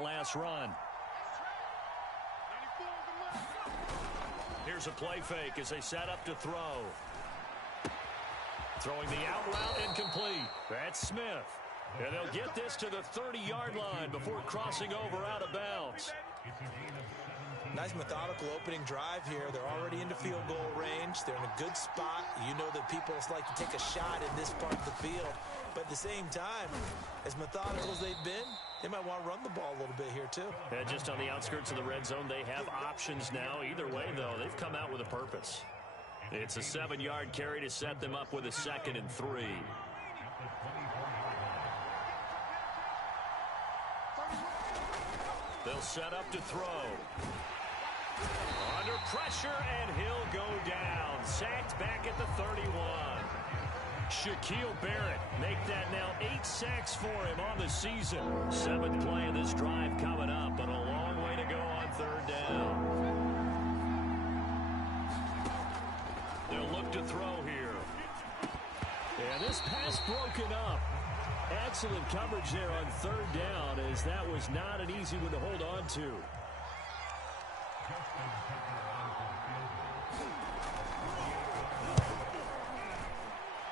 that last run. Here's a play fake as they set up to throw. Throwing the out route incomplete. That's Smith. And they'll get this to the 30-yard line before crossing over out of bounds. Nice methodical opening drive here. They're already into field goal range. They're in a good spot. You know that people like to take a shot in this part of the field. But at the same time, as methodical as they've been, they might want to run the ball a little bit here too. Yeah, just on the outskirts of the red zone, they have options now. Either way, though, they've come out with a purpose. It's a 7-yard carry to set them up with a 2nd and 3. They'll set up to throw. Under pressure, and he'll go down. Sacked back at the 31. Shaquille Barrett make that now 8 sacks for him on the season. 7th play of this drive coming up, but a long way to go on 3rd down. They'll look to throw here. And this pass broken up. Excellent coverage there on 3rd down, as that was not an easy one to hold on to.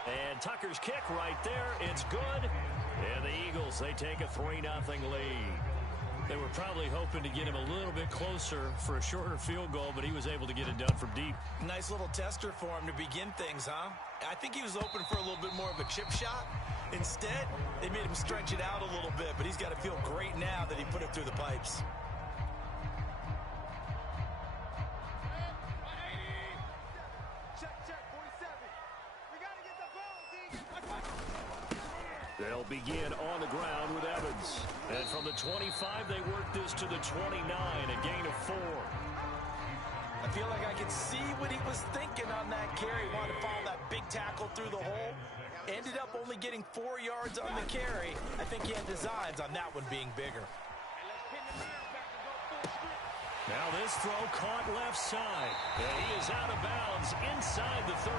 And Tucker's kick right there. It's good. And the Eagles, they take a 3-0 lead. They were probably hoping to get him a little bit closer for a shorter field goal, but he was able to get it done from deep. Nice little tester for him to begin things, huh? I think he was open for a little bit more of a chip shot. Instead, they made him stretch it out a little bit, but he's got to feel great now that he put it through the pipes. They'll begin on the ground with Evans. And from the 25, they work this to the 29, a gain of 4. I feel like I could see what he was thinking on that carry. Wanted to follow that big tackle through the hole. Ended up only getting 4 yards on the carry. I think he had designs on that one being bigger. Now this throw caught left side. And he is out of bounds inside the 35.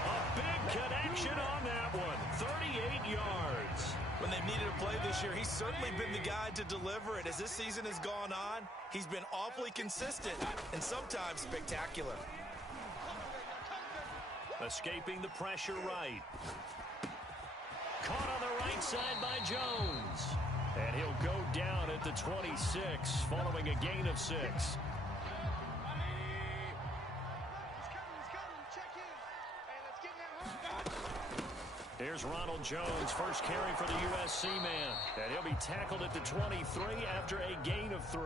A big connection on that one. 38 yards. When they've needed a play this year, he's certainly been the guy to deliver it. As this season has gone on, he's been awfully consistent and sometimes spectacular. Escaping the pressure right. Caught on the right side by Jones. And he'll go down at the 26 following a gain of 6. Here's Ronald Jones, first carry for the USC man. And he'll be tackled at the 23 after a gain of 3.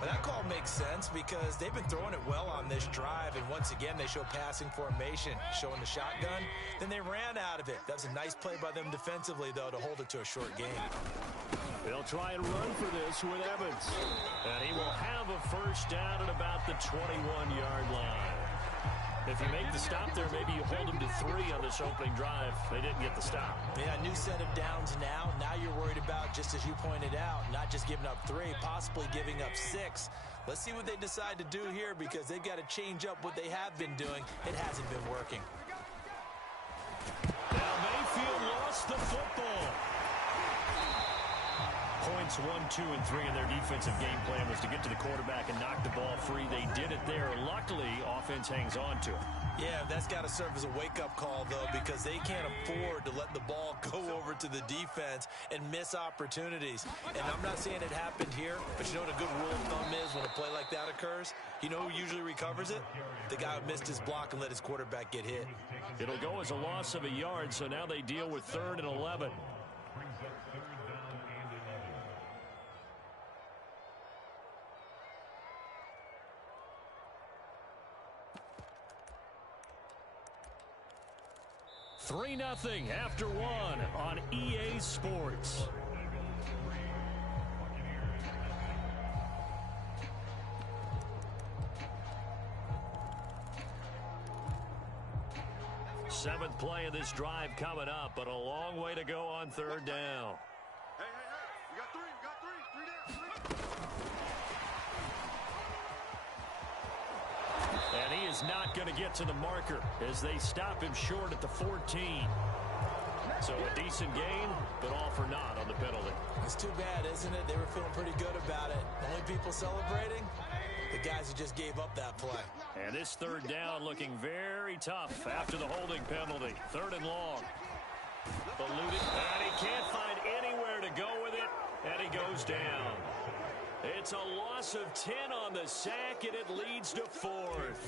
Well, that call makes sense because they've been throwing it well on this drive, and once again they show passing formation, showing the shotgun. Then they ran out of it. That's a nice play by them defensively, though, to hold it to a short gain. They'll try and run for this with Evans. And he will have a first down at about the 21-yard line. If you make the stop there, maybe you hold them to 3 on this opening drive. They didn't get the stop. Yeah, new set of downs now. Now you're worried about, just as you pointed out, not just giving up 3, possibly giving up 6. Let's see what they decide to do here because they've got to change up what they have been doing. It hasn't been working. Now Mayfield lost the football. Points 1, 2, and 3 in their defensive game plan was to get to the quarterback and knock the ball free. They did it there. Luckily, offense hangs on to it. Yeah, that's got to serve as a wake-up call, though, because they can't afford to let the ball go over to the defense and miss opportunities. And I'm not saying it happened here, but you know what a good rule of thumb is when a play like that occurs? You know who usually recovers it? The guy who missed his block and let his quarterback get hit. It'll go as a loss of a yard, so now they deal with 3rd and 11. Three 0 after 1 on EA Sports. Seventh play of this drive coming up, but a long way to go on 3rd down. Hey, you got 3, three down. And he is not going to get to the marker as they stop him short at the 14. So a decent gain, but all for naught on the penalty. It's too bad, isn't it? They were feeling pretty good about it. Only people celebrating, the guys who just gave up that play. And this third down looking very tough after the holding penalty. 3rd and long. Eluded, and he can't find anywhere to go with it, and he goes down. It's a loss of 10 on the sack, and it leads to 4th.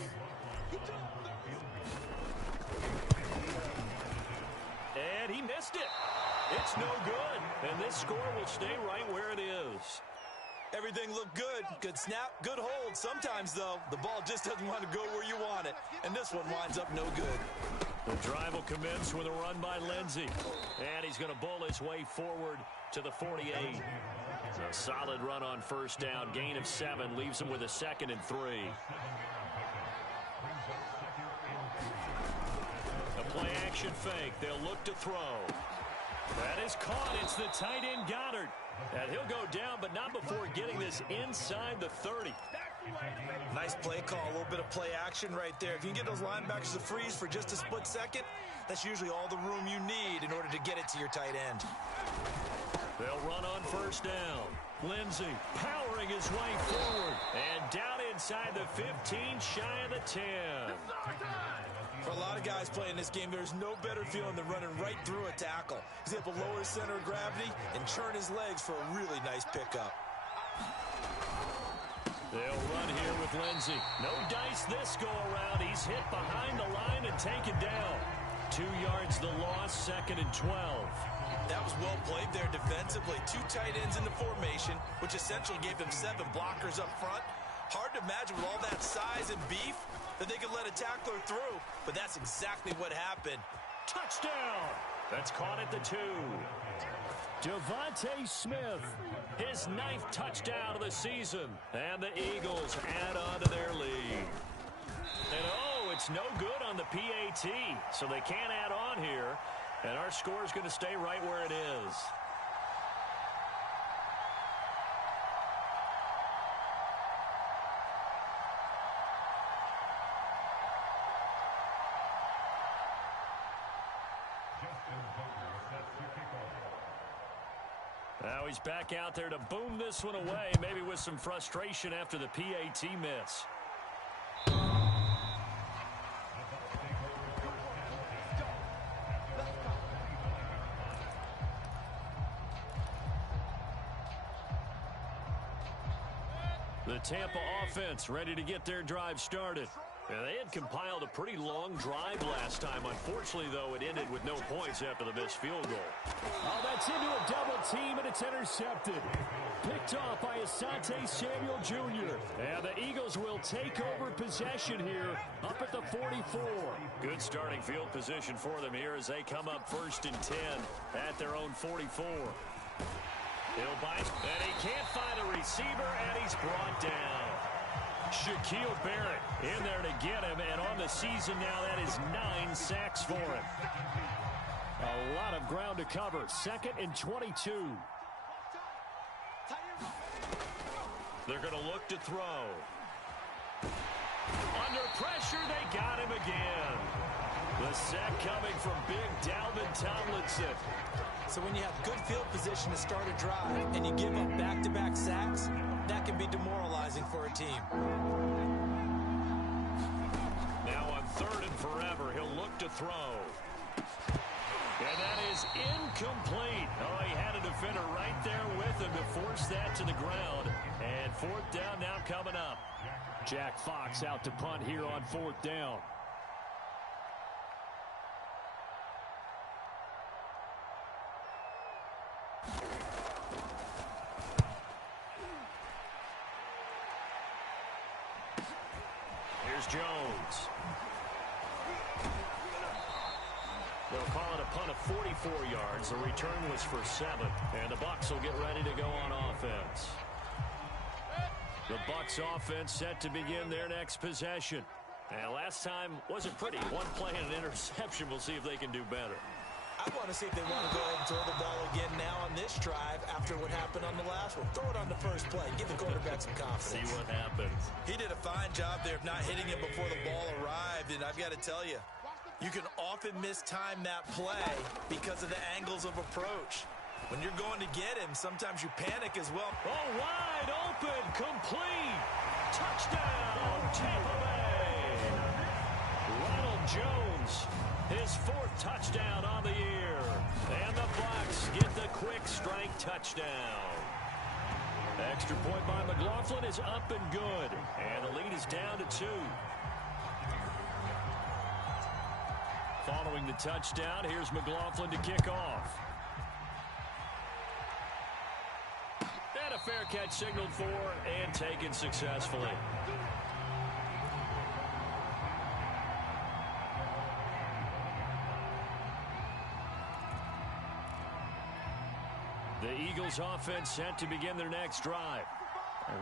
And he missed it. It's no good, and this score will stay right where it is. Everything looked good. Good snap, good hold. Sometimes, though, the ball just doesn't want to go where you want it, and this one winds up no good. The drive will commence with a run by Lindsey, and he's going to bull his way forward to the 48. A solid run on 1st down. Gain of 7 leaves him with a 2nd and 3. A play-action fake. They'll look to throw. That is caught. It's the tight end Goddard. And he'll go down, but not before getting this inside the 30. Nice play call, a little bit of play action right there. If you can get those linebackers to freeze for just a split second, that's usually all the room you need in order to get it to your tight end. They'll run on 1st down. Lindsey powering his way forward. And down inside the 15, shy of the 10. For a lot of guys playing this game, there's no better feeling than running right through a tackle. He's able to lower his center of gravity and churn his legs for a really nice pickup. They'll run here with Lindsey. No dice this go around. He's hit behind the line and taken down. 2 yards the loss, 2nd and 12. That was well played there defensively. 2 tight ends in the formation, which essentially gave them 7 blockers up front. Hard to imagine with all that size and beef that they could let a tackler through, but that's exactly what happened. Touchdown! That's caught at the 2. Devontae Smith, his 9th touchdown of the season, and the Eagles add on to their lead. And oh, it's no good on the PAT, so they can't add on here, and our score is going to stay right where it is. Now he's back out there to boom this one away, maybe with some frustration after the PAT miss. The Tampa offense ready to get their drive started. And they had compiled a pretty long drive last time. Unfortunately, though, it ended with no points after the missed field goal. Oh, that's into a double team, and it's intercepted. Picked off by Asante Samuel Jr. And the Eagles will take over possession here up at the 44. Good starting field position for them here as they come up 1st and 10 at their own 44. He'll bite, and he can't find a receiver, and he's brought down. Shaquille Barrett in there to get him, and on the season now, that is 9 sacks for him. A lot of ground to cover. 2nd and 22. They're going to look to throw. Under pressure, they got him again. The sack coming from big Dalvin Tomlinson. So when you have good field position to start a drive and you give up back-to-back sacks, that can be demoralizing for a team. Now on 3rd and forever, he'll look to throw. And that is incomplete. Oh, he had a defender right there with him to force that to the ground. And 4th down now coming up. Jack Fox out to punt here on 4th down. Here's Jones. They'll call it a punt of 44 yards. The return was for 7. And the Bucs will get ready to go on offense. The Bucs offense set to begin their next possession. And last time wasn't pretty. One play and an interception. We'll see if they can do better. I want to see if they want to go ahead and throw the ball again now on this drive after what happened on the last one. Throw it on the first play. Give the quarterback some confidence. See what happens. He did a fine job there of not hitting him before the ball arrived. And I've got to tell you, you can often mistime that play because of the angles of approach. When you're going to get him, sometimes you panic as well. Oh, wide open, complete. Touchdown, Tampa Bay. Ronald Jones, his 4th touchdown on the year. And the Bucs get the quick strike touchdown. Extra point by McLaughlin is up and good. And the lead is down to 2. Following the touchdown, here's McLaughlin to kick off. And a fair catch signaled for and taken successfully. The Eagles offense set to begin their next drive.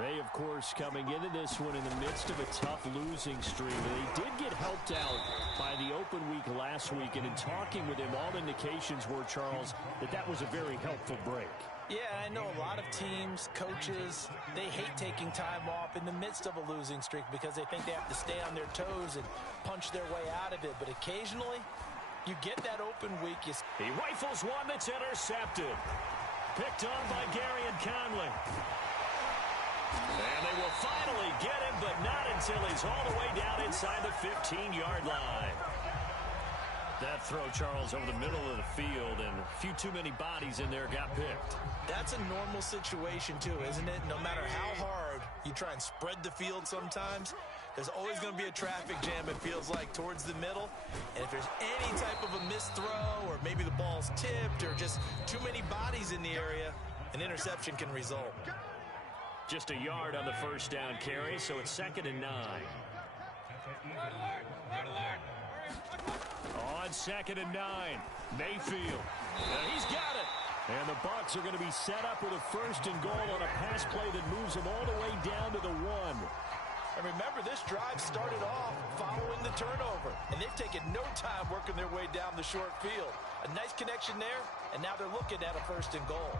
They, of course, coming into this one in the midst of a tough losing streak. They did get helped out by the open week last week, and in talking with him, all indications were, Charles, that was a very helpful break. Yeah, I know a lot of teams, coaches, they hate taking time off in the midst of a losing streak because they think they have to stay on their toes and punch their way out of it. But occasionally, you get that open week. He rifles one that's intercepted. Picked on by Gary and Conley. And they will finally get him, but not until he's all the way down inside the 15-yard line. That throw, Charles, over the middle of the field, and a few too many bodies in there got picked. That's a normal situation, too, isn't it? No matter how hard you try and spread the field sometimes, there's always going to be a traffic jam, it feels like, towards the middle. And if there's any type of a missed throw, or maybe the ball's tipped, or just too many bodies in the area, an interception can result. Just a yard on the first down carry, so it's 2nd and 9. On 2nd and 9, Mayfield. And he's got it. And the Bucs are going to be set up with a 1st and goal on a pass play that moves them all the way down to the 1. And remember, this drive started off following the turnover, and they've taken no time working their way down the short field. A nice connection there, and now they're looking at a 1st and goal.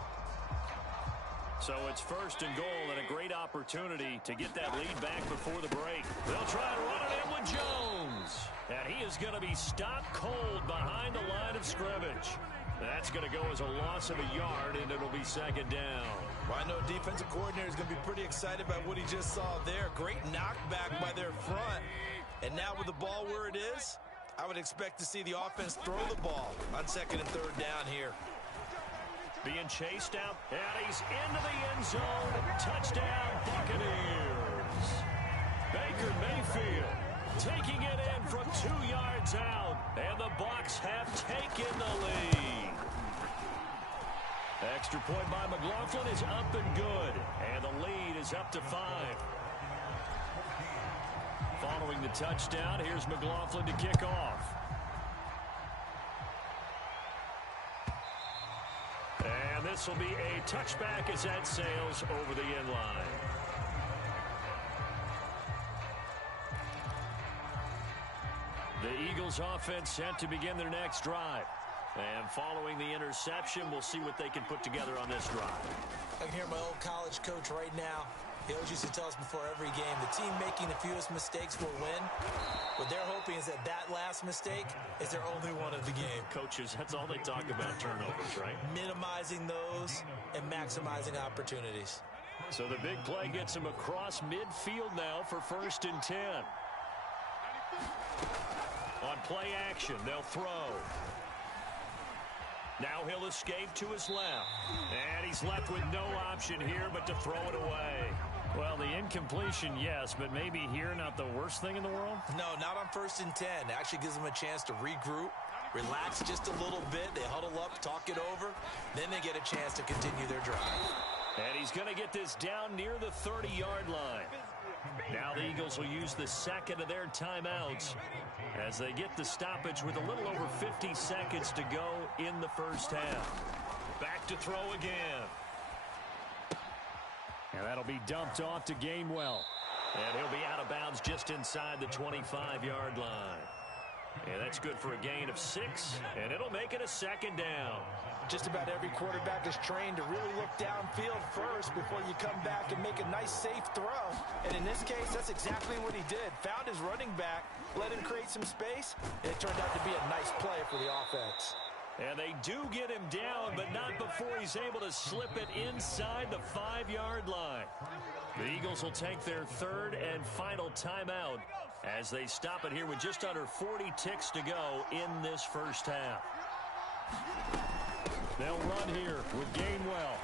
So it's 1st and goal and a great opportunity to get that lead back before the break. They'll try to run it in with Jones. And he is going to be stopped cold behind the line of scrimmage. That's going to go as a loss of a yard, and it'll be 2nd down. Well, I know defensive coordinator is going to be pretty excited about what he just saw there. Great knockback by their front. And now with the ball where it is, I would expect to see the offense throw the ball on 2nd and 3rd down here. Being chased out, and he's into the end zone. Touchdown, Buccaneers. Baker Mayfield taking it in from 2 yards out, and the Bucs have taken the lead. Extra point by McLaughlin is up and good, and the lead is up to 5. Following the touchdown, here's McLaughlin to kick off. And this will be a touchback as that sails over the end line. The Eagles offense set to begin their next drive. And following the interception, we'll see what they can put together on this drive. I can hear my old college coach right now. He always used to tell us before every game, the team making the fewest mistakes will win. What they're hoping is that that last mistake is their only one of the game. Coaches, that's all they talk about, turnovers, right? Minimizing those and maximizing opportunities. So the big play gets him across midfield now for 1st and 10. On play action, they'll throw. Now he'll escape to his left. And he's left with no option here but to throw it away. Well, the incompletion, yes, but maybe here not the worst thing in the world? No, not on 1st and 10. It actually gives them a chance to regroup, relax just a little bit. They huddle up, talk it over. Then they get a chance to continue their drive. And he's going to get this down near the 30-yard line. Now the Eagles will use the 2nd of their timeouts as they get the stoppage with a little over 50 seconds to go in the first half. Back to throw again. And that'll be dumped off to Gainwell. And he'll be out of bounds just inside the 25-yard line. And that's good for a gain of 6, and it'll make it a 2nd down. Just about every quarterback is trained to really look downfield first before you come back and make a nice, safe throw. And in this case, that's exactly what he did. Found his running back, let him create some space, and it turned out to be a nice play for the offense. And they do get him down, but not before he's able to slip it inside the 5-yard line. The Eagles will take their 3rd and final timeout as they stop it here with just under 40 ticks to go in this first half. They'll run here with Gainwell.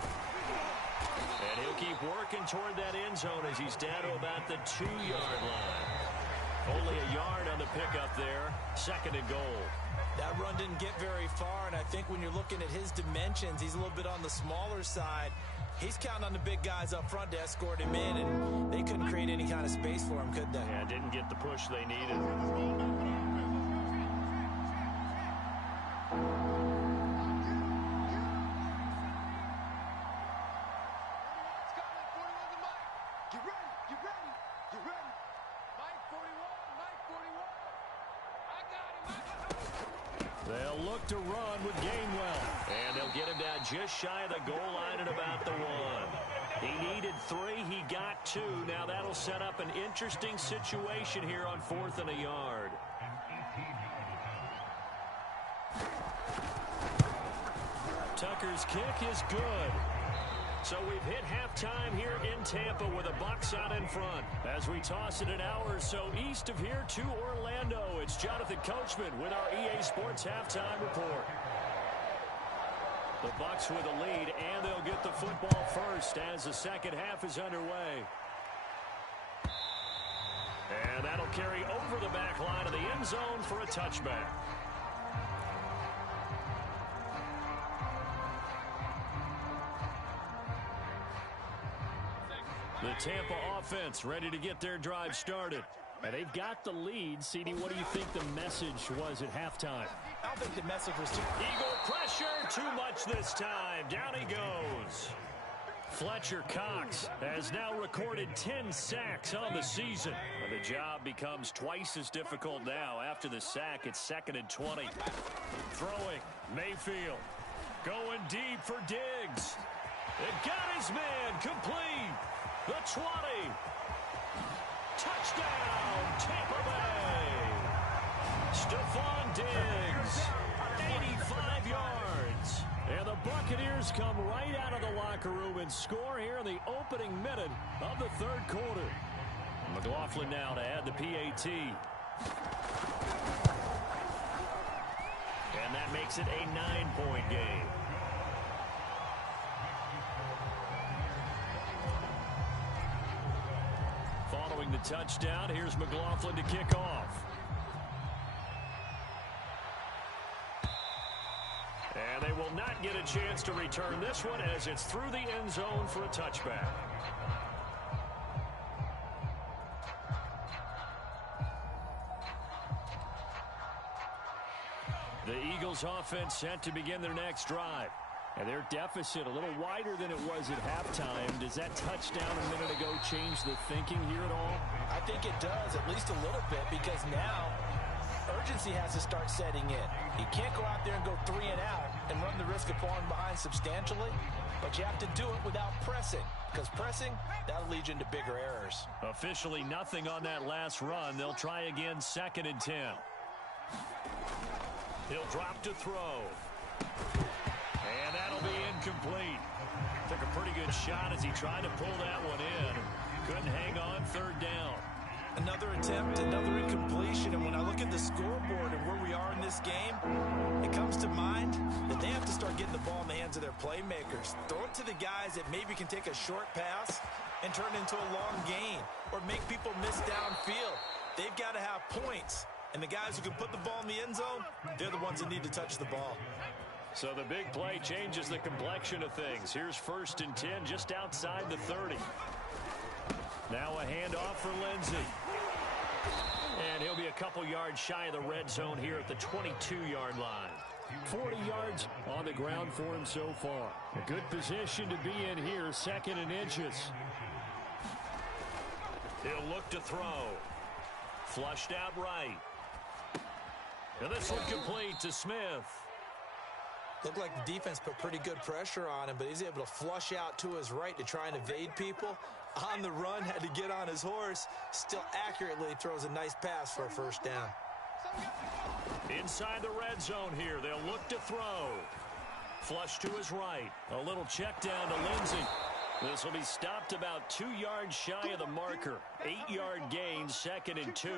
And he'll keep working toward that end zone as he's down to about the 2-yard line. Only a yard on the pickup there. 2nd and goal. That run didn't get very far, and I think when you're looking at his dimensions, he's a little bit on the smaller side. He's counting on the big guys up front to escort him in, and they couldn't create any kind of space for him, could they? Yeah, didn't get the push they needed. They'll look to run with Gainwell. And they'll get him down just shy of the goal line at about the 1. He needed 3. He got 2. Now that'll set up an interesting situation here on 4th and a yard. Tucker's kick is good. So we've hit halftime here in Tampa with the Bucs out in front. As we toss it an hour or so east of here to Orlando, it's Jonathan Coachman with our EA Sports Halftime Report. The Bucs with a lead, and they'll get the football first as the second half is underway. And that'll carry over the back line of the end zone for a touchback. The Tampa offense ready to get their drive started. And they've got the lead. CD, what do you think the message was at halftime? I don't think the message was too... Eagle pressure, too much this time. Down he goes. Fletcher Cox has now recorded 10 sacks on the season. And the job becomes twice as difficult now. After the sack, it's 2nd and 20. Throwing, Mayfield. Going deep for Diggs. It got his man complete. The 20. Touchdown, Tampa Bay. Stephon Diggs, 85 yards. And the Buccaneers come right out of the locker room and score here in the opening minute of the 3rd quarter. McLaughlin now to add the PAT. And that makes it a 9-point game. Following the touchdown, here's McLaughlin to kick off. And they will not get a chance to return this one as it's through the end zone for a touchback. The Eagles offense set to begin their next drive. And their deficit a little wider than it was at halftime. Does that touchdown a minute ago change the thinking here at all? I think it does, at least a little bit, because now urgency has to start setting in. You can't go out there and go 3 and out and run the risk of falling behind substantially, but you have to do it without pressing, because pressing, that'll lead you into bigger errors. Officially nothing on that last run. They'll try again 2nd and 10. He'll drop to throw. And that'll be incomplete. Took a pretty good shot as he tried to pull that one in. Couldn't hang on, 3rd down. Another attempt, another incompletion, and when I look at the scoreboard and where we are in this game, it comes to mind that they have to start getting the ball in the hands of their playmakers. Throw it to the guys that maybe can take a short pass and turn it into a long gain or make people miss downfield. They've got to have points, and the guys who can put the ball in the end zone, they're the ones that need to touch the ball. So the big play changes the complexion of things. Here's 1st and 10 just outside the 30. Now a handoff for Lindsey. And he'll be a couple yards shy of the red zone here at the 22-yard line. 40 yards on the ground for him so far. A good position to be in here, 2nd and inches. He'll look to throw. Flushed out right. And this one complete to Smith. Looked like the defense put pretty good pressure on him, but he's able to flush out to his right to try and evade people. On the run, had to get on his horse. Still accurately throws a nice pass for a first down. Inside the red zone here, they'll look to throw. Flush to his right. A little check down to Lindsey. This will be stopped about 2 yards shy of the marker. 8-yard gain, 2nd and 2.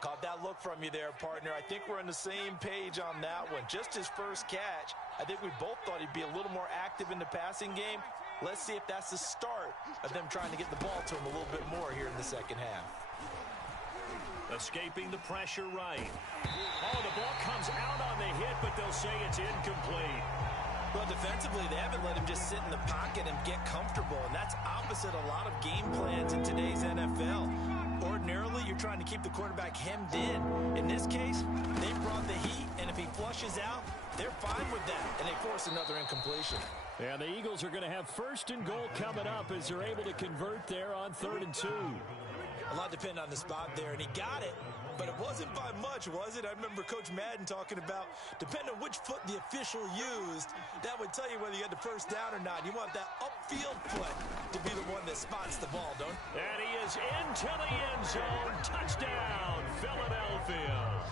Caught that look from you there, partner. I think we're on the same page on that one. Just his first catch. I think we both thought he'd be a little more active in the passing game. Let's see if that's the start of them trying to get the ball to him a little bit more here in the second half. Escaping the pressure right. Oh, the ball comes out on the hit, but they'll say it's incomplete. Well, defensively, they haven't let him just sit in the pocket and get comfortable, and that's opposite a lot of game plans in today's NFL. Ordinarily, you're trying to keep the quarterback hemmed in. In this case, they brought the heat, and if he flushes out, they're fine with that, and they force another incompletion. And the Eagles are going to have 1st and goal coming up as they're able to convert there on 3rd and 2. A lot depended on the spot there, and he got it, but it wasn't by much, was it? I remember Coach Madden talking about, depending on which foot the official used, that would tell you whether you had the first down or not. You want that upfield foot to be the one that spots the ball, don't you? And he is into the end zone. Touchdown, Philadelphia.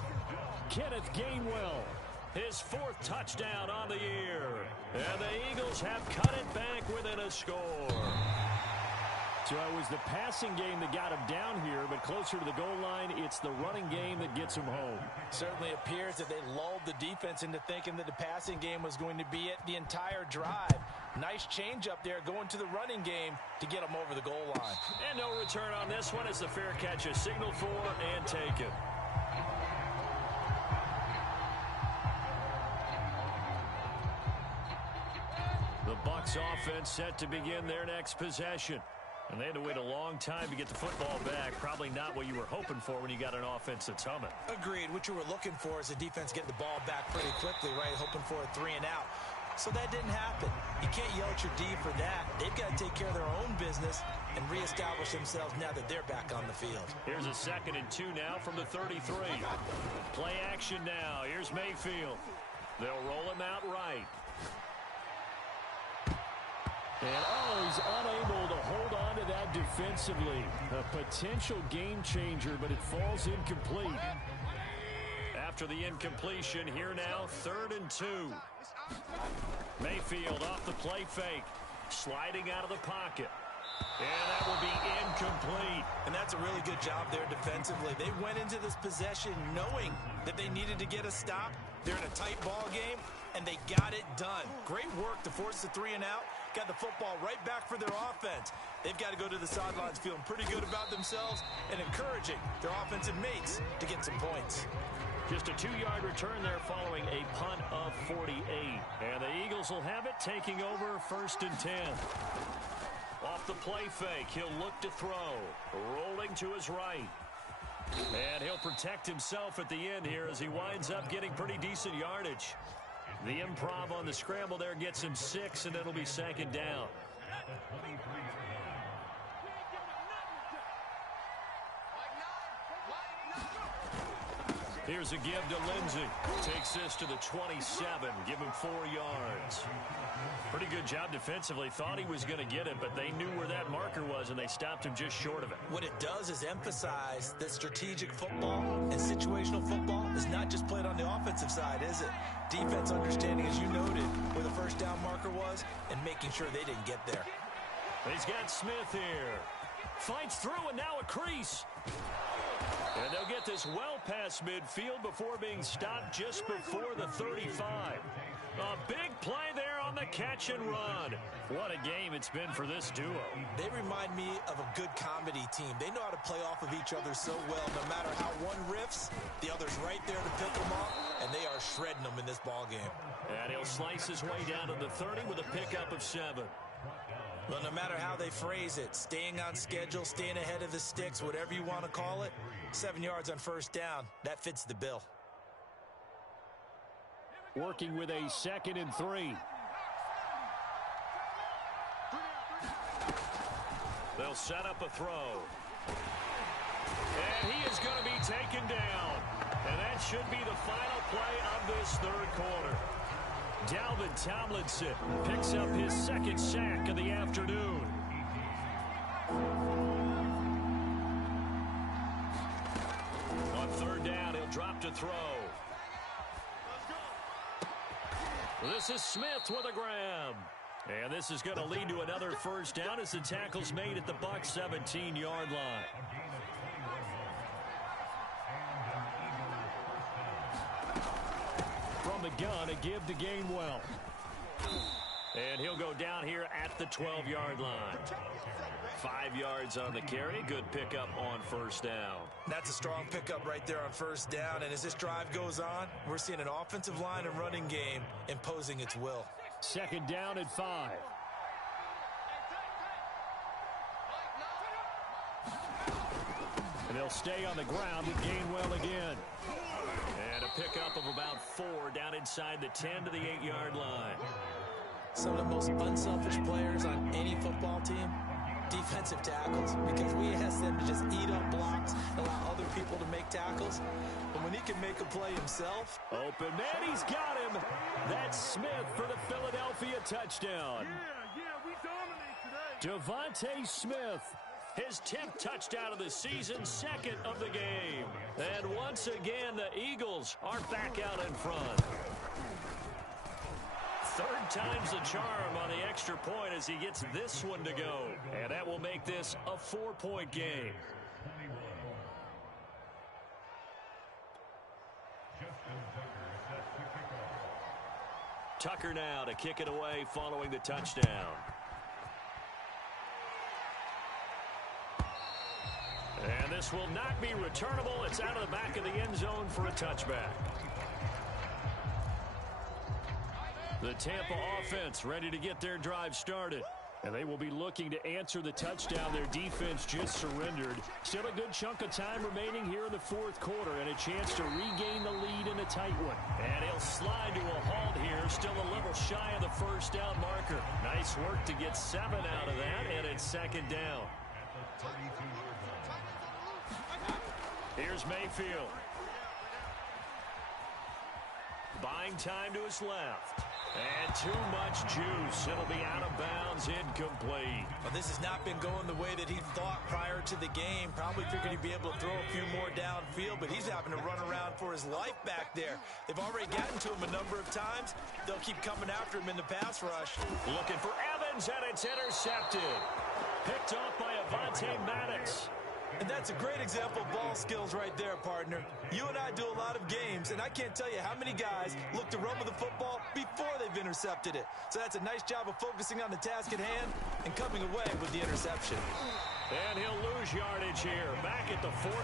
Kenneth Gainwell, his 4th touchdown on the year. And the Eagles have cut it back within a score. So it was the passing game that got him down here, but closer to the goal line, it's the running game that gets him home. Certainly appears that they lulled the defense into thinking that the passing game was going to be it the entire drive. Nice change up there going to the running game to get them over the goal line. And no return on this one as the fair catch is signaled for and taken. The Bucs offense set to begin their next possession. And they had to wait a long time to get the football back. Probably not what you were hoping for when you got an offense that's humming. Agreed. What you were looking for is the defense getting the ball back pretty quickly, right? Hoping for a 3 and out. So that didn't happen. You can't yell at your D for that. They've got to take care of their own business and reestablish themselves now that they're back on the field. Here's a 2nd and 2 now from the 33. Play action now. Here's Mayfield. They'll roll him out right. And, he's unable to hold on to that defensively. A potential game changer, but it falls incomplete. After the incompletion, here now, 3rd and 2. Mayfield off the play fake. Sliding out of the pocket. And that will be incomplete. And that's a really good job there defensively. They went into this possession knowing that they needed to get a stop. They're in a tight ball game, and they got it done. Great work to force the 3 and out. Got the football right back for their offense. They've got to go to the sidelines feeling pretty good about themselves and encouraging their offensive mates to get some points. Just a 2-yard return there following a punt of 48. And the Eagles will have it, taking over 1st and 10. Off the play fake, he'll look to throw. Rolling to his right. And he'll protect himself at the end here as he winds up getting pretty decent yardage. The improv on the scramble there gets him 6, and it'll be 2nd down. Here's a give to Lindsey. Takes this to the 27. Give him 4 yards. Pretty good job defensively. Thought he was going to get it, but they knew where that marker was, and they stopped him just short of it. What it does is emphasize that strategic football and situational football is not just played on the offensive side, is it? Defense understanding, as you noted, where the first down marker was and making sure they didn't get there. He's got Smith here. Fights through, and now a crease. And they'll get this well past midfield before being stopped just before the 35. A big play there on the catch and run. What a game it's been for this duo. They remind me of a good comedy team. They know how to play off of each other so well. No matter how one riffs, the other's right there to pick them off, and they are shredding them in this ball game. And he'll slice his way down to the 30 with a pickup of 7. Well, no matter how they phrase it, staying on schedule, staying ahead of the sticks, whatever you want to call it, 7 yards on first down, that fits the bill. Working with a 2nd and 3. They'll set up a throw. And he is going to be taken down. And that should be the final play of this third quarter. Dalvin Tomlinson picks up his second sack of the afternoon. On third down, he'll drop to throw. This is Smith with a grab. And this is going to lead to another first down as the tackle's made at the Bucs 17-yard line. From the gun, a give to Gainwell. And he'll go down here at the 12-yard line. 5 yards on the carry. Good pickup on first down. That's a strong pickup right there on first down. And as this drive goes on, we're seeing an offensive line and running game imposing its will. Second down and 5. And they'll stay on the ground with Gainwell again. And a pickup of about 4 down inside the 10 to the 8-yard line. Some of the most unselfish players on any football team, defensive tackles, because we ask them to just eat up blocks and allow other people to make tackles. But when he can make a play himself. Open man, he's got him. That's Smith for the Philadelphia touchdown. We dominate today. Devontae Smith, his 10th touchdown of the season, second of the game. And once again, the Eagles are back out in front. Third time's the charm on the extra point as he gets this one to go. And that will make this a 4-point game. Tucker now to kick it away following the touchdown. And this will not be returnable. It's out of the back of the end zone for a touchback. The Tampa offense ready to get their drive started. And they will be looking to answer the touchdown their defense just surrendered. Still a good chunk of time remaining here in the fourth quarter and a chance to regain the lead in a tight one. And he'll slide to a halt here, still a little shy of the first down marker. Nice work to get 7 out of that, and it's second down. Here's Mayfield. Buying time to his left. And too much juice. It'll be out of bounds, incomplete. Well, this has not been going the way that he thought prior to the game. Probably figured he'd be able to throw a few more downfield, but he's having to run around for his life back there. They've already gotten to him a number of times. They'll keep coming after him in the pass rush. Looking for Evans, and it's intercepted. Picked off by Avonte Maddox. And that's a great example of ball skills right there, partner. You and I do a lot of games, and I can't tell you how many guys look to run with the football before they've intercepted it. So that's a nice job of focusing on the task at hand and coming away with the interception. And he'll lose yardage here, back at the 41.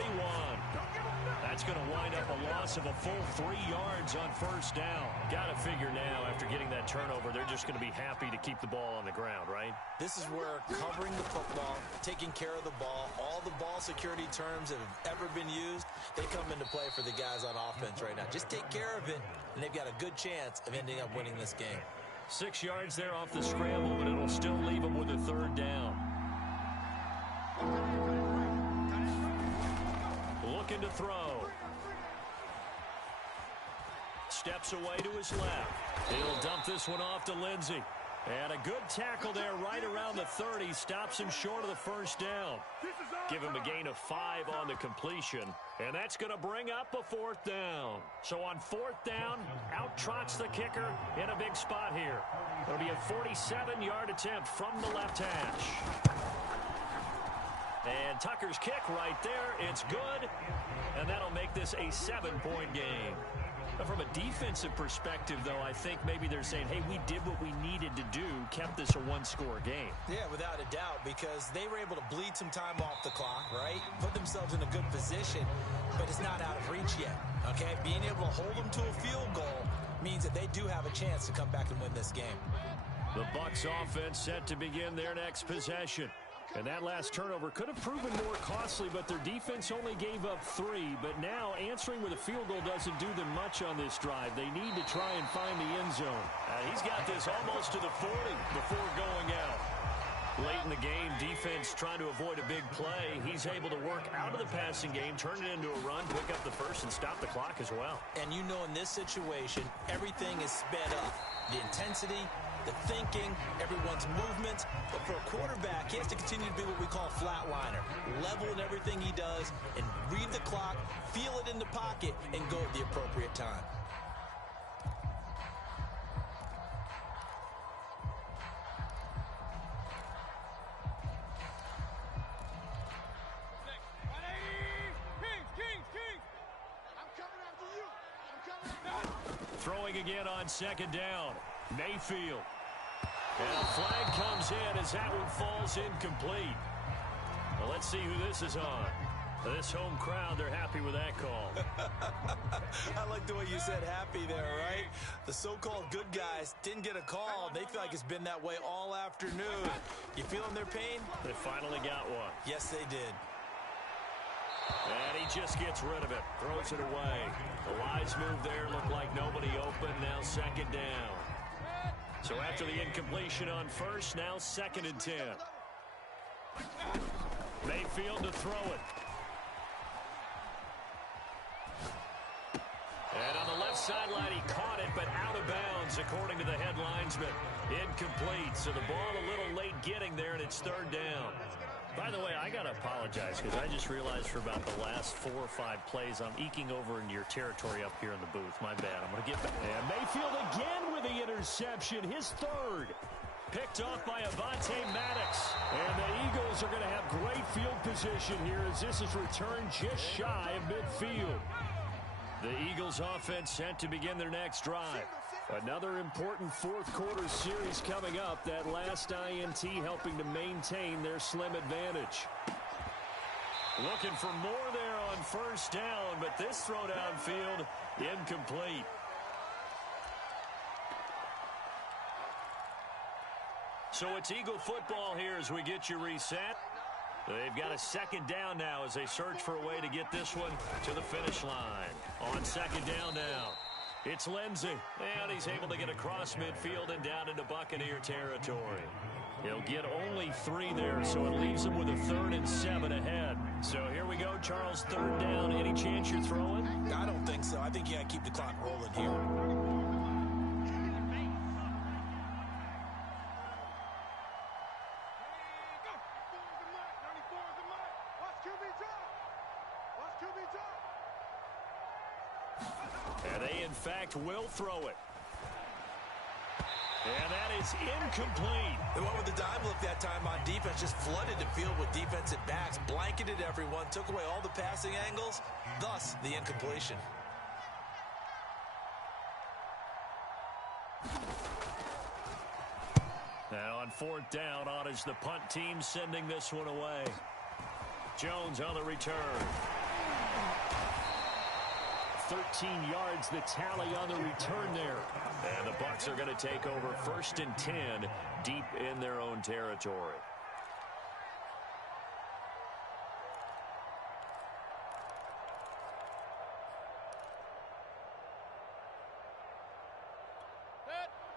That's going to wind up a loss of a full 3 yards on first down. Got to figure now, after getting that turnover, they're just going to be happy to keep the ball on the ground, right? This is where covering the football, taking care of the ball, all the ball security terms that have ever been used, they come into play for the guys on offense right now. Just take care of it, and they've got a good chance of ending up winning this game. 6 yards there off the scramble, but it'll still leave them with a third down. Looking to throw. Steps away to his left. He'll dump this one off to Lindsey. And a good tackle there right around the 30. Stops him short of the first down. Give him a gain of 5 on the completion. And that's going to bring up a fourth down. So on fourth down, out trots the kicker in a big spot here. It'll be a 47-yard attempt from the left hash. And Tucker's kick right there. It's good. And that'll make this a 7-point game. From a defensive perspective, though, I think maybe they're saying, hey, we did what we needed to do, kept this a one-score game. Yeah, without a doubt, because they were able to bleed some time off the clock, right? Put themselves in a good position, but it's not out of reach yet, okay? Being able to hold them to a field goal means that they do have a chance to come back and win this game. The Bucs offense set to begin their next possession. And that last turnover could have proven more costly, but their defense only gave up 3. But now answering with a field goal doesn't do them much on this drive. They need to try and find the end zone. He's got this almost to the 40 before going out. Late in the game, defense trying to avoid a big play. He's able to work out of the passing game, turn it into a run, pick up the first, and stop the clock as well. And you know in this situation, everything is sped up. The intensity, the thinking, everyone's movements. But for a quarterback, he has to continue to be what we call a flatliner. Level in everything he does and read the clock, feel it in the pocket, and go at the appropriate time. Throwing again on second down. Mayfield. And a flag comes in as that one falls incomplete. Well, let's see who this is on. This home crowd, they're happy with that call. I like the way you said happy there, right? The so-called good guys didn't get a call. They feel like it's been that way all afternoon. You feeling their pain? They finally got one. Yes, they did. And he just gets rid of it, throws it away. The wise move there, looked like nobody open, now second down. So after the incompletion on first, now 2nd and 10. Mayfield to throw it. And on the left sideline, he caught it, but out of bounds, according to the head linesman. Incomplete, so the ball a little late getting there, and it's 3rd down. By the way, I got to apologize because I just realized for about the last 4 or 5 plays, I'm eking over into your territory up here in the booth. My bad. I'm going to get back. And Mayfield again with the interception, his 3rd. Picked off by Avonte Maddox. And the Eagles are going to have great field position here as this is returned just shy of midfield. The Eagles offense set to begin their next drive. Another important 4th quarter series coming up. That last INT helping to maintain their slim advantage. Looking for more there on 1st down, but this throw downfield incomplete. So it's Eagle football here as we get you reset. They've got a 2nd down now as they search for a way to get this one to the finish line. On 2nd down now. It's Lindsey, and he's able to get across midfield and down into Buccaneer territory. He'll get only 3 there, so it leaves him with a 3rd and 7 ahead. So here we go, Charles, 3rd down. Any chance you're throwing? I don't think so. I think you got to keep the clock rolling here. And they, in fact, will throw it. And that is incomplete. They went with the dime look that time on defense, just flooded the field with defensive backs, blanketed everyone, took away all the passing angles, thus the incompletion. Now on 4th down, on is the punt team sending this one away. Jones on the return. 13 yards, the tally on the return there. And the Bucs are going to take over 1st and 10 deep in their own territory.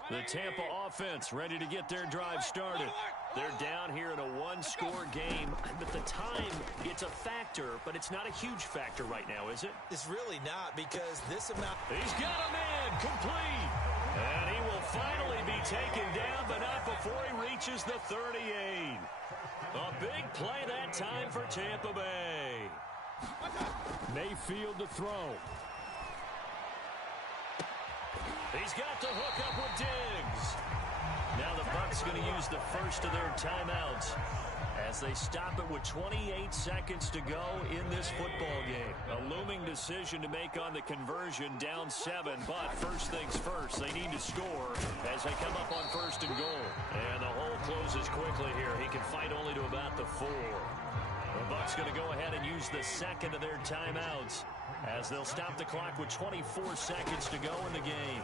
The Tampa offense ready to get their drive started. They're down here in a 1-score game, but the time, it's a factor, but it's not a huge factor right now, is it? It's really not, because this amount... He's got a man, complete. And he will finally be taken down, but not before he reaches the 38. A big play that time for Tampa Bay. Mayfield to throw. He's got the hook up with Diggs. Now the Bucs going to use the first of their timeouts as they stop it with 28 seconds to go in this football game. A looming decision to make on the conversion, down 7, but first things first, they need to score as they come up on 1st and goal. And the hole closes quickly here. He can fight only to about the 4. The Bucs going to go ahead and use the second of their timeouts as they'll stop the clock with 24 seconds to go in the game.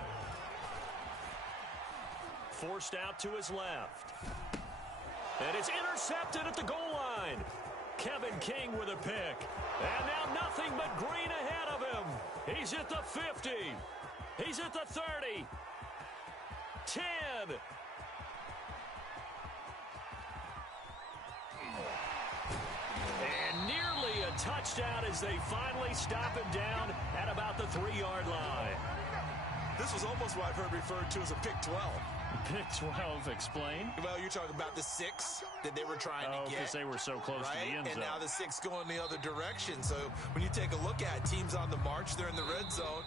Forced out to his left. And it's intercepted at the goal line. Kevin King with a pick. And now nothing but green ahead of him. He's at the 50. He's at the 30. 10. touchdown as they finally stop him down at about the 3-yard line. This was almost what I've heard referred to as a pick 12. Pick 12, explain. Well, you're talking about the 6 that they were trying to get. Because they were so close to the end zone. And now the 6 going the other direction. So when you take a look at teams on the march, they're in the red zone.